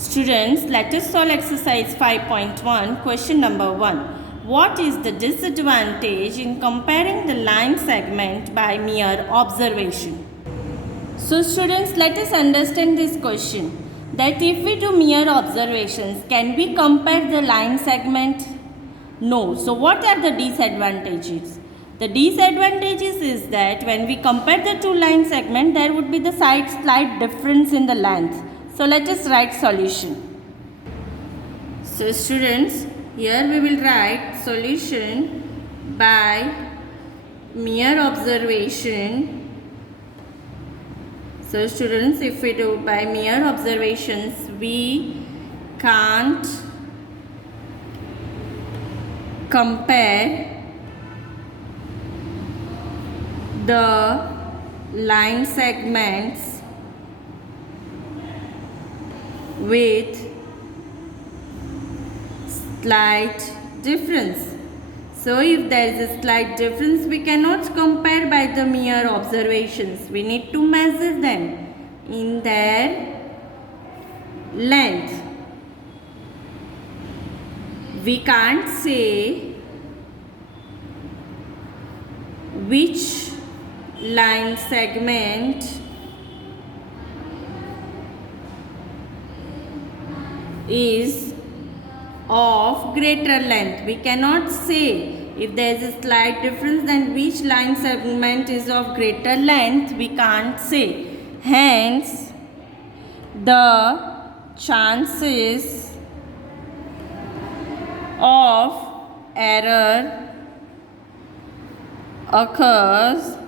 Students, let us solve exercise 5.1, question number 1. What is the disadvantage in comparing the line segment by mere observation? So students, let us understand this question. That if we do mere observations, can we compare the line segment? No. So what are the disadvantages? The disadvantages is that when we compare the two line segments, there would be the slight difference in the length. So let us write solution. So students, here we will write solution by mere observation. So students, if we do by mere observations, we can't compare the line segments with slight difference. So if there is a slight difference, we cannot compare by the mere observations. We need to measure them in their length. We can't say which line segment is of greater length. We cannot say if there is a slight difference, then which line segment is of greater length. We can't say. Hence, the chances of error occurs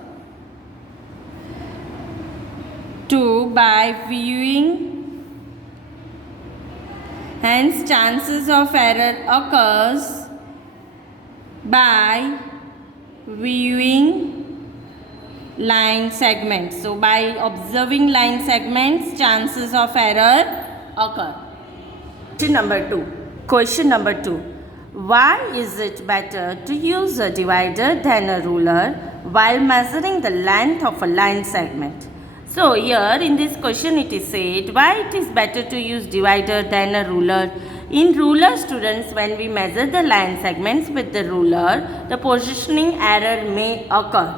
by viewing. Hence, chances of error occurs by viewing line segments. So, by observing line segments, chances of error occur. Question number 2. Why is it better to use a divider than a ruler while measuring the length of a line segment? So here in this question it is said why it is better to use divider than a ruler. In ruler, students, when we measure the line segments with the ruler, the positioning error may occur.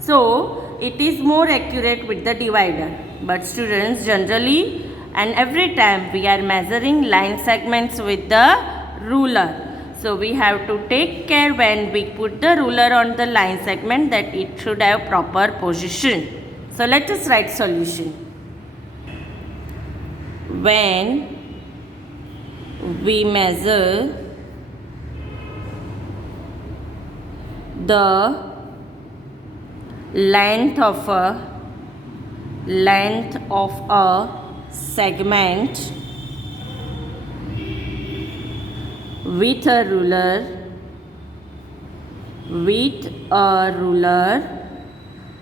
So it is more accurate with the divider. But students, generally and every time we are measuring line segments with the ruler. So we have to take care when we put the ruler on the line segment that it should have proper position. So let us write solution. When we measure the length of a segment with a ruler,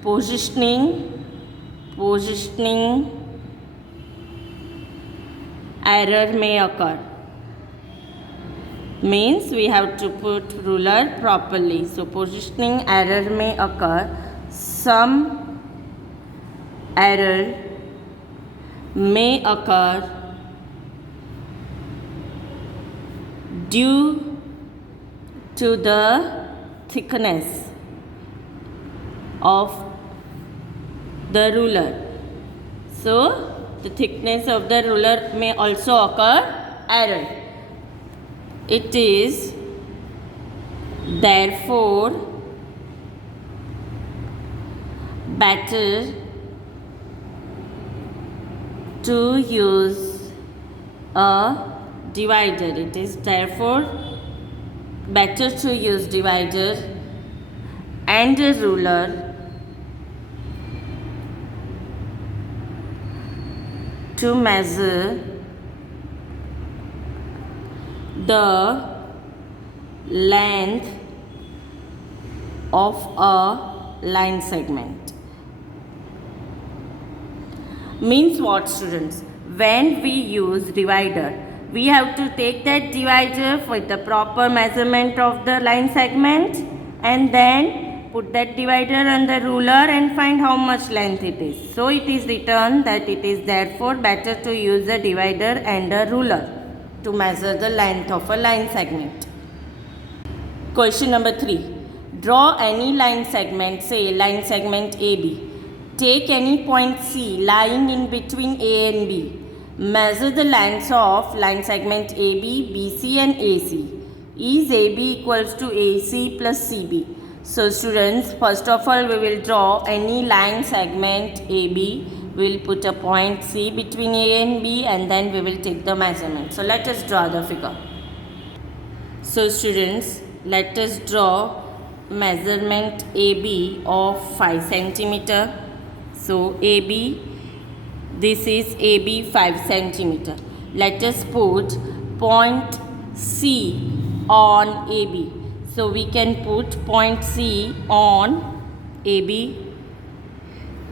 positioning error may occur. Means we have to put ruler properly. So positioning error may occur. Some error may occur due to the thickness of the ruler. So the thickness of the ruler may also occur error. It is therefore better to use a divider. It is therefore better to use divider and a ruler to measure the length of a line segment. Means what, students? When we use divider, we have to take that divider with the proper measurement of the line segment and then put that divider on the ruler and find how much length it is. So it is written that it is therefore better to use a divider and a ruler to measure the length of a line segment. Question number 3. Draw any line segment, say line segment AB. Take any point C lying in between A and B. Measure the lengths of line segment AB, BC and AC. Is AB equals to AC plus CB? So students, first of all we will draw any line segment AB. We will put a point C between A and B and then we will take the measurement. So let us draw the figure. So students, let us draw measurement AB of 5 centimeter. So AB, this is AB 5 centimeter. Let us put point C on AB. So we can put point C on AB.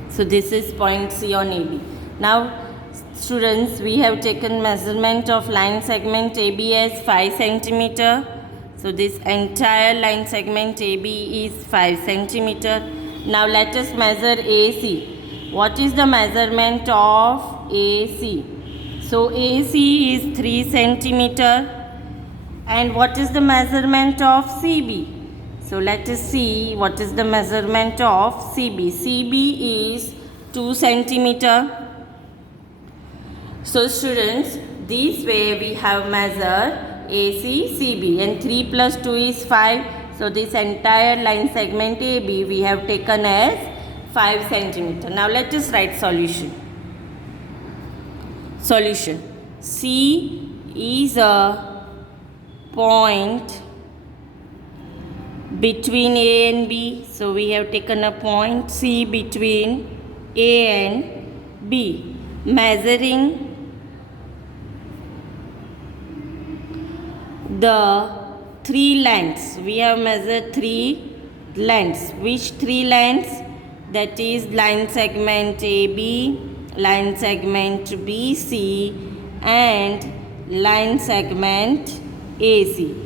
So this is point C on AB. Now students, we have taken measurement of line segment AB as 5 centimeter. So this entire line segment AB is 5 centimeter. Now let us measure AC. What is the measurement of AC? So AC is 3 centimeter. And what is the measurement of CB? So let us see what is the measurement of CB. CB is 2 centimeter. So students, this way we have measured AC, CB, and 3 plus 2 is 5. So this entire line segment AB we have taken as 5 centimeter. Now let us write solution. Solution. C is a point between A and B. So we have taken a point C between A and B. Measuring the 3 lengths. We have measured 3 lengths. Which 3 lengths? That is line segment AB, line segment BC and line segment AC.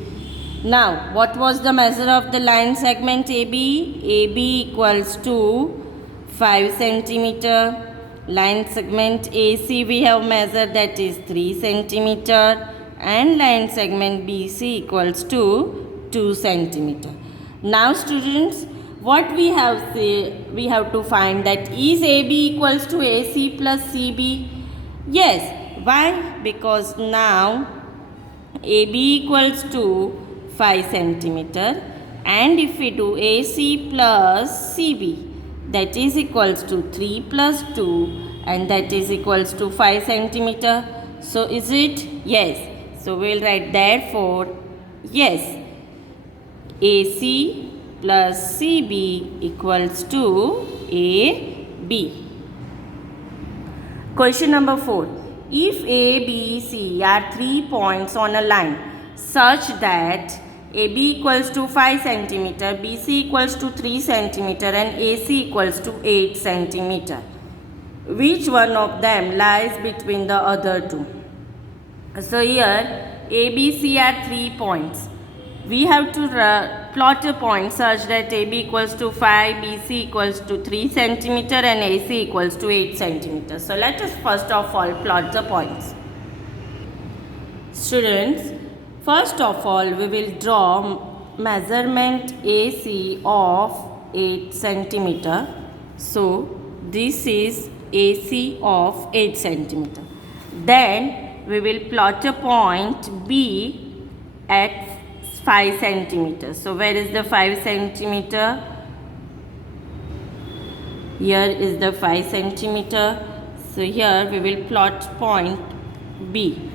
Now, what was the measure of the line segment AB? AB equals to 5 centimeter. Line segment AC we have measured, that is 3 centimeter. And line segment BC equals to 2 centimeter. Now students, what we have to find that is AB equals to AC plus CB. Yes. Why? Because now AB equals to 5 centimeter and if we do AC plus CB, that is equals to 3 plus 2 and that is equals to 5 centimeter. So is it? Yes. So we will write therefore, yes, AC plus CB equals to AB. Question number 4. If A, B, C are 3 points on a line such that AB equals to 5 centimeter, BC equals to 3 centimeter and AC equals to 8 centimeter, which one of them lies between the other two? So here A, B, C are 3 points. We have to plot a point such that AB equals to 5, BC equals to 3 centimeter and AC equals to 8 centimeter. So let us first of all plot the points. Students, first of all we will draw measurement AC of 8 centimeter. So this is AC of 8 centimeter. Then we will plot a point B at 5 centimeters. So where is the 5 centimeter? Here is the 5 centimeter. So here we will plot point B.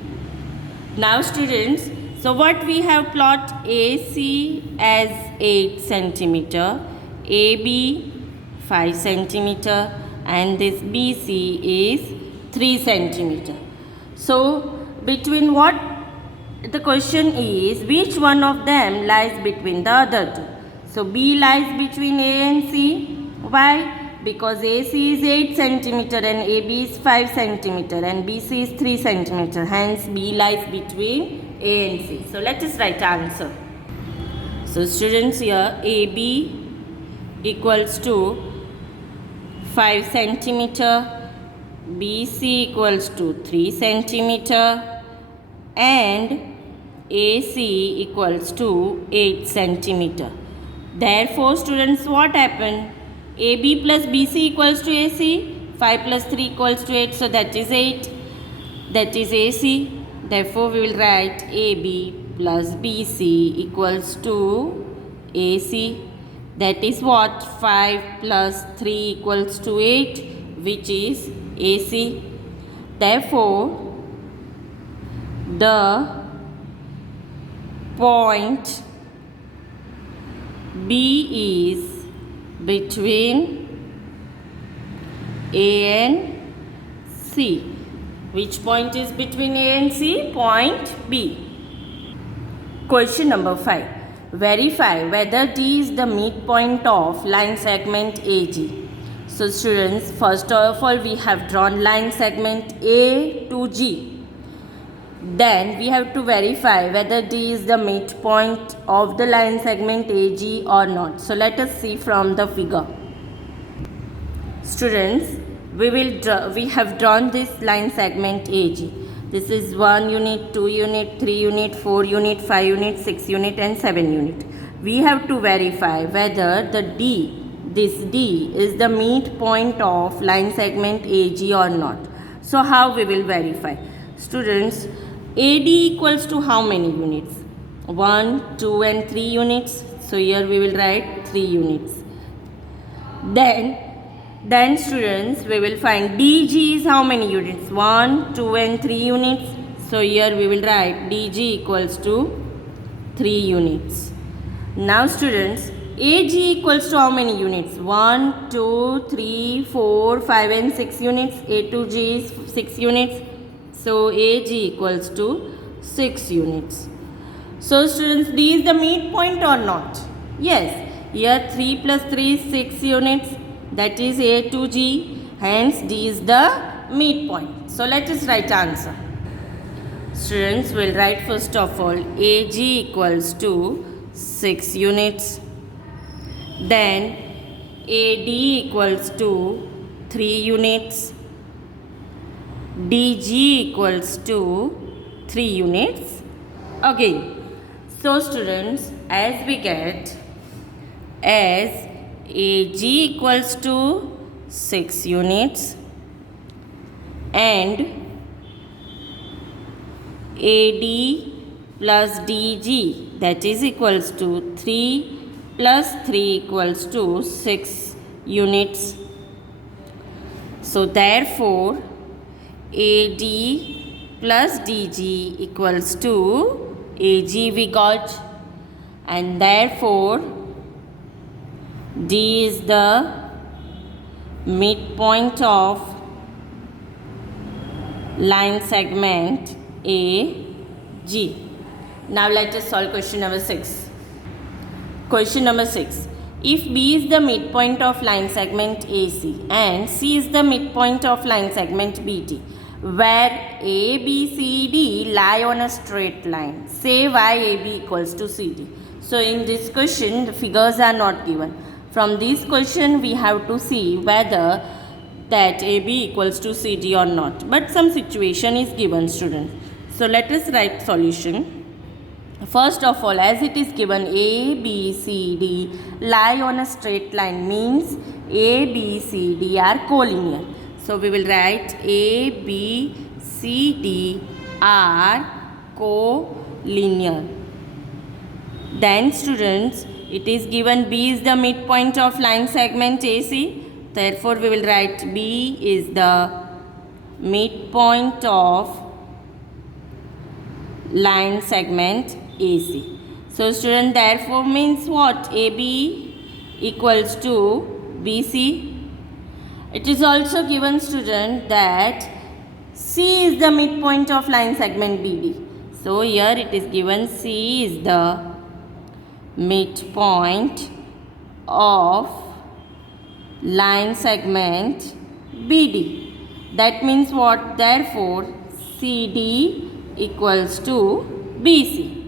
Now students, so what we have plot AC as 8 centimeter, AB 5 centimeter and this BC is 3 centimeter. So between what? The question is which one of them lies between the other two. So B lies between A and C. Why? Because AC is 8 centimeter and AB is 5 centimeter and BC is 3 centimeter. Hence B lies between A and C. So let us write answer. So students, here AB equals to 5 centimeter, BC equals to 3 centimeter, and AC equals to 8 centimeter. Therefore, students, what happened? AB plus BC equals to AC. 5 plus 3 equals to 8. So, that is 8. That is AC. Therefore, we will write AB plus BC equals to AC. That is what? 5 plus 3 equals to 8, which is AC. Therefore, the point B is between A and C. Which point is between A and C? Point B. Question number 5. Verify whether D is the midpoint of line segment AG. So students, first of all we have drawn line segment A to G. Then we have to verify whether D is the midpoint of the line segment AG or not. So let us see from the figure. Students, we have drawn this line segment AG. This is 1 unit, 2 unit, 3 unit, 4 unit, 5 unit, 6 unit and 7 unit. We have to verify whether this D is the midpoint of line segment AG or not. So how we will verify? Students, AD equals to how many units? 1, 2 and 3 units. So here we will write 3 units. Then students, we will find DG is how many units? 1, 2 and 3 units. So here we will write DG equals to 3 units. Now students, AG equals to how many units? 1, 2, 3, 4, 5 and 6 units. A to G is 6 units. So AG equals to 6 units. So students, D is the midpoint or not? Yes. Here 3 plus 3 is 6 units. That is A to G. Hence D is the midpoint. So let us write answer. Students, will write first of all AG equals to 6 units. Then AD equals to 3 units. DG equals to 3 units again. So students, as we get as AG equals to 6 units and AD plus DG, that is equals to 3 plus 3 equals to 6 units. So therefore AD plus DG equals to AG we got, and therefore D is the midpoint of line segment AG. Now let us solve question number 6. Question number 6. If B is the midpoint of line segment AC and C is the midpoint of line segment BD, where A, B, C, D lie on a straight line, say YAB equals to CD. So in this question, the figures are not given. From this question, we have to see whether that AB equals to CD or not. But some situation is given, students. So let us write solution. First of all, as it is given A, B, C, D lie on a straight line, means A, B, C, D are collinear. So we will write A, B, C, D are collinear. Then students, it is given B is the midpoint of line segment AC. Therefore we will write B is the midpoint of line segment AC. So student, therefore means what? AB equals to BC. It is also given, student, that C is the midpoint of line segment BD. So here it is given C is the midpoint of line segment BD. That means what? Therefore CD equals to BC.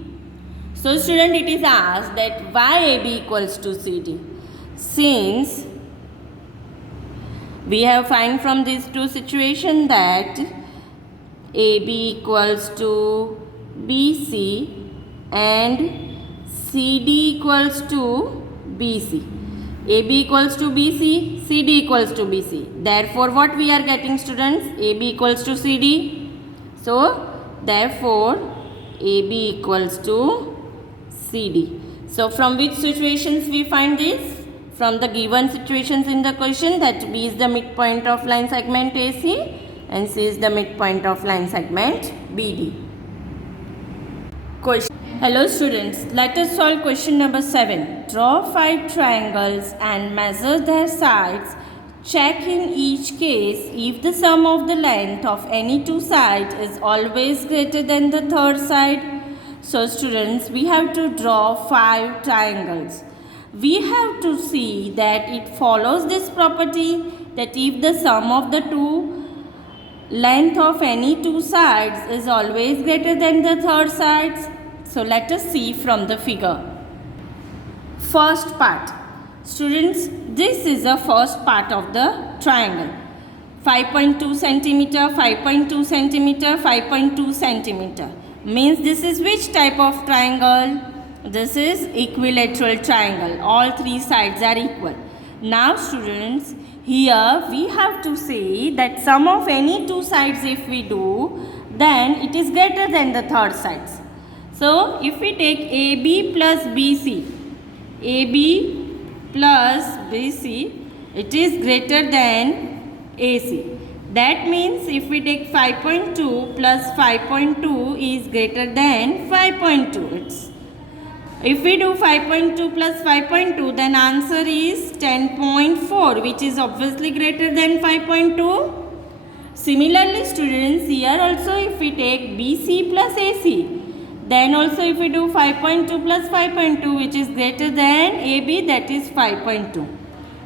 So student, it is asked that YAB equals to CD. since we have find from these two situations that AB equals to BC and CD equals to BC. AB equals to BC, CD equals to BC. Therefore, what we are getting, students? AB equals to CD. So, therefore, AB equals to CD. So, from which situations we find this? From the given situations in the question, that B is the midpoint of line segment AC and C is the midpoint of line segment BD. Question. Hello students, let us solve question number 7. Draw 5 triangles and measure their sides. Check in each case if the sum of the length of any two sides is always greater than the third side. So students, we have to draw 5 triangles. We have to see that it follows this property, that if the sum of the length of any two sides is always greater than the third sides. So let us see from the figure. First part. Students, this is the first part of the triangle. 5.2 centimeter, 5.2 centimeter, 5.2 centimeter. Means this is which type of triangle? This is equilateral triangle. All three sides are equal. Now students, here we have to say that sum of any two sides if we do, then it is greater than the third sides. So, if we take AB plus BC, AB plus BC, it is greater than AC. That means if we take 5.2 plus 5.2 is greater than 5.2. If we do 5.2 plus 5.2, then answer is 10.4, which is obviously greater than 5.2. Similarly, students, here also if we take BC plus AC, then also if we do 5.2 plus 5.2, which is greater than AB, that is 5.2.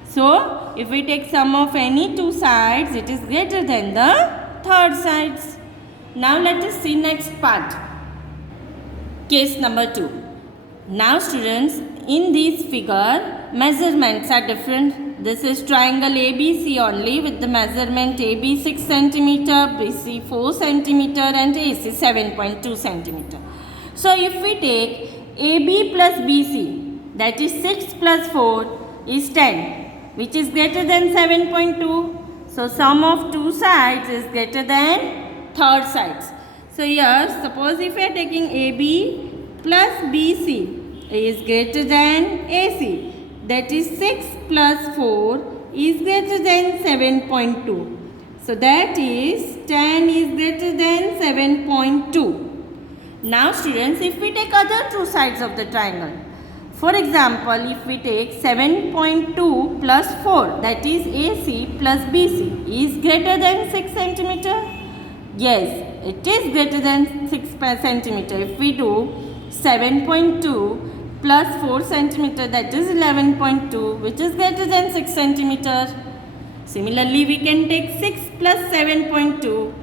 So, if we take sum of any two sides, it is greater than the third sides. Now, let us see next part. Case number 2. Now, students, in this figure, measurements are different. This is triangle ABC only with the measurement AB 6 cm, BC 4 cm and AC 7.2 cm. So, if we take AB plus BC, that is 6 plus 4 is 10, which is greater than 7.2. So, sum of two sides is greater than third sides. So, here suppose if we are taking AB plus BC is greater than AC, that is 6 plus 4 is greater than 7.2. So, that is 10 is greater than 7.2. Now students, if we take other two sides of the triangle, for example, if we take 7.2 plus 4, that is AC plus BC, is greater than 6 centimeter? Yes, it is greater than 6 centimeter. If we do 7.2 plus 4 centimeter, that is 11.2, which is greater than 6 centimeter. Similarly, we can take 6 plus 7.2,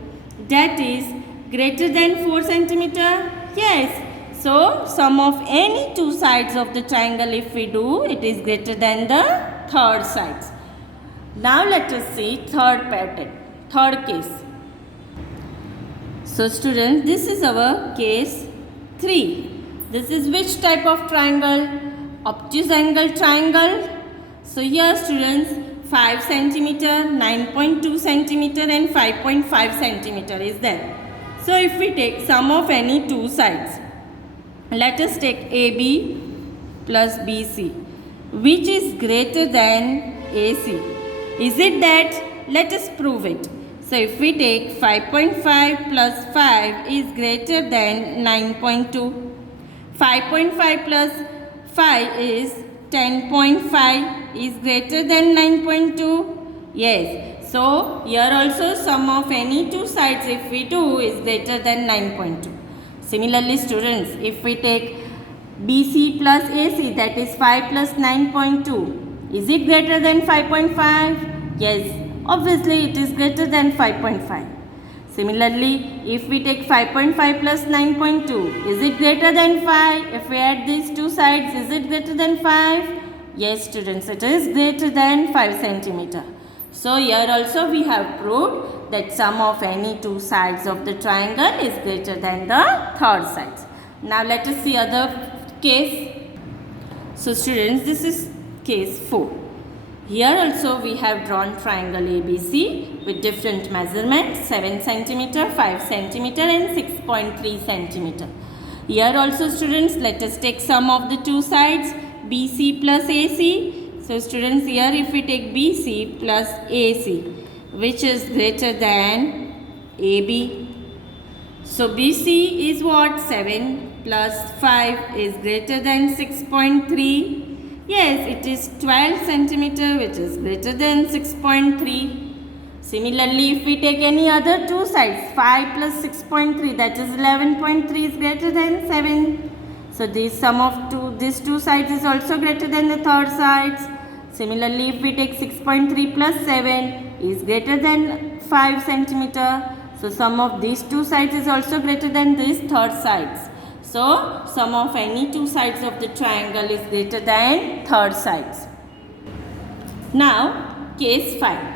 that is greater than 4 centimeter? Yes. So, sum of any two sides of the triangle if we do, it is greater than the third sides. Now, let us see third pattern, third case. So, students, this is our case 3. This is which type of triangle? Obtuse angle triangle. So, here students, 5 centimeter, 9.2 centimeter and 5.5 centimeter is there. So, if we take sum of any two sides, let us take AB plus BC, which is greater than AC. Is it that? Let us prove it. So, if we take 5.5 plus 5 is greater than 9.2. 5.5 plus 5 is 10.5 is greater than 9.2. Yes. So, here also sum of any two sides if we do is greater than 9.2. Similarly, students, if we take BC plus AC, that is 5 plus 9.2, is it greater than 5.5? Yes, obviously it is greater than 5.5. Similarly, if we take 5.5 plus 9.2, is it greater than 5? If we add these two sides, is it greater than 5? Yes, students, it is greater than 5 centimeter. So here also we have proved that sum of any two sides of the triangle is greater than the third side. Now let us see other case. So students, this is case 4. Here also we have drawn triangle ABC with different measurements 7 centimeter, 5 centimeter and 6.3 centimeter. Here also students, let us take sum of the two sides BC plus AC. So students, here if we take BC plus AC, which is greater than AB. So BC is what? 7 plus 5 is greater than 6.3. Yes, it is 12 centimeter, which is greater than 6.3. Similarly, if we take any other two sides, 5 plus 6.3, that is 11.3 is greater than 7. So this sum of these two sides is also greater than the third sides. Similarly, if we take 6.3 plus 7 is greater than 5 centimeter. So sum of these two sides is also greater than these third sides. So sum of any two sides of the triangle is greater than third sides. Now case 5.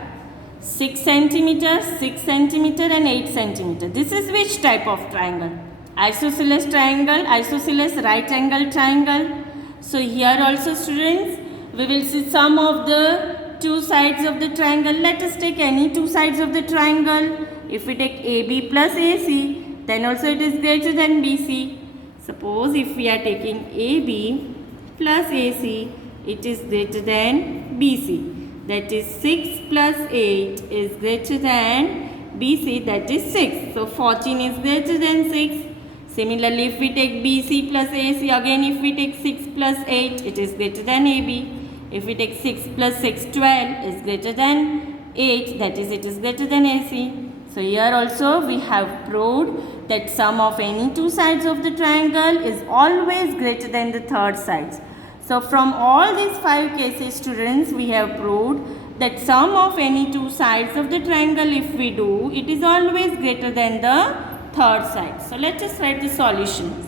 6 centimeter, 6 centimeter and 8 centimeter. This is which type of triangle? Isosceles triangle, isosceles right angle triangle. So here also students, we will see sum of the two sides of the triangle. Let us take any two sides of the triangle. If we take AB plus AC, then also it is greater than BC. Suppose if we are taking AB plus AC, it is greater than BC. That is 6 plus 8 is greater than BC, that is 6. So 14 is greater than 6. Similarly, if we take BC plus AC, again if we take 6 plus 8, it is greater than AB. If we take 6 plus 6, 12 is greater than 8, that is it is greater than AC. So here also we have proved that sum of any two sides of the triangle is always greater than the third sides. So from all these 5 cases students, we have proved that sum of any two sides of the triangle, if we do, it is always greater than the third side. So let us write the solutions.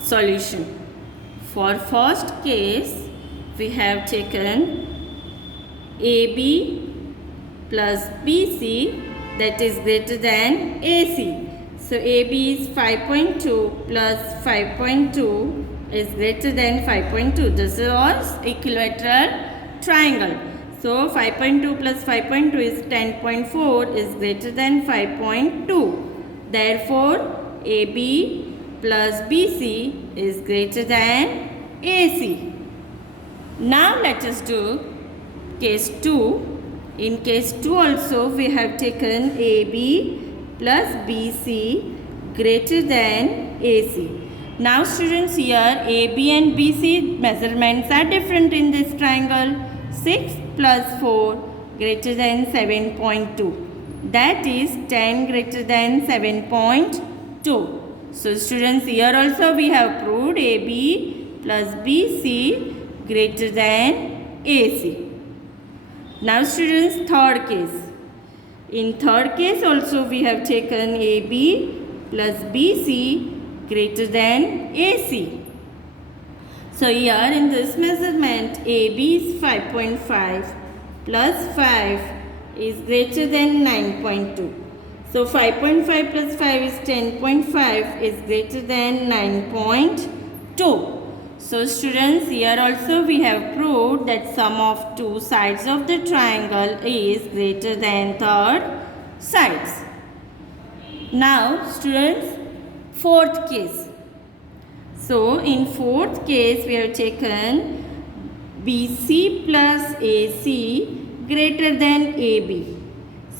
Solution. For first case, we have taken AB plus BC, that is greater than AC. So AB is 5.2 plus 5.2 is greater than 5.2. This was equilateral triangle. So 5.2 plus 5.2 is 10.4 is greater than 5.2. Therefore AB plus BC is greater than AC. Now let us do case 2. In case 2 also we have taken AB plus BC greater than AC. Now students, here AB and BC measurements are different in this triangle. 6 plus 4 greater than 7.2. That is 10 greater than 7.2. So students, here also we have proved AB plus BC greater than AC. Now students, third case. In third case also we have taken AB plus BC greater than AC. So here in this measurement, AB is 5.5 plus 5 is greater than 9.2. So 5.5 plus 5 is 10.5 is greater than 9.2. So students, here also we have proved that sum of two sides of the triangle is greater than third sides. Now students, fourth case. So in fourth case we have taken BC plus AC greater than AB.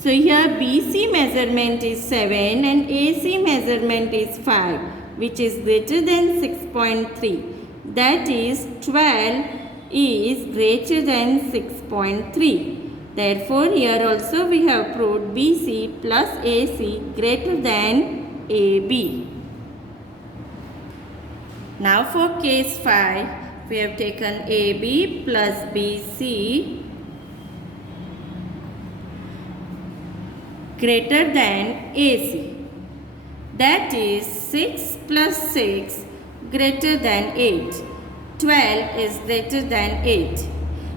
So here BC measurement is 7 and AC measurement is 5, which is greater than 6.3. That is 12 is greater than 6.3. Therefore here also we have proved BC plus AC greater than AB. Now for case 5, we have taken AB plus BC greater than AC. That is 6 plus 6 greater than 8. 12 is greater than 8.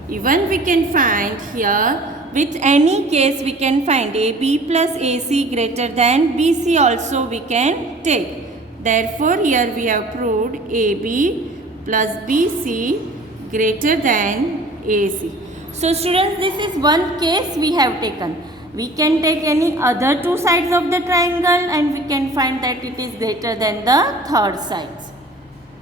Even we can find here, with any case we can find AB plus AC greater than BC also we can take. Therefore, here we have proved AB plus BC greater than AC. So students, this is one case we have taken. We can take any other two sides of the triangle and we can find that it is greater than the third sides.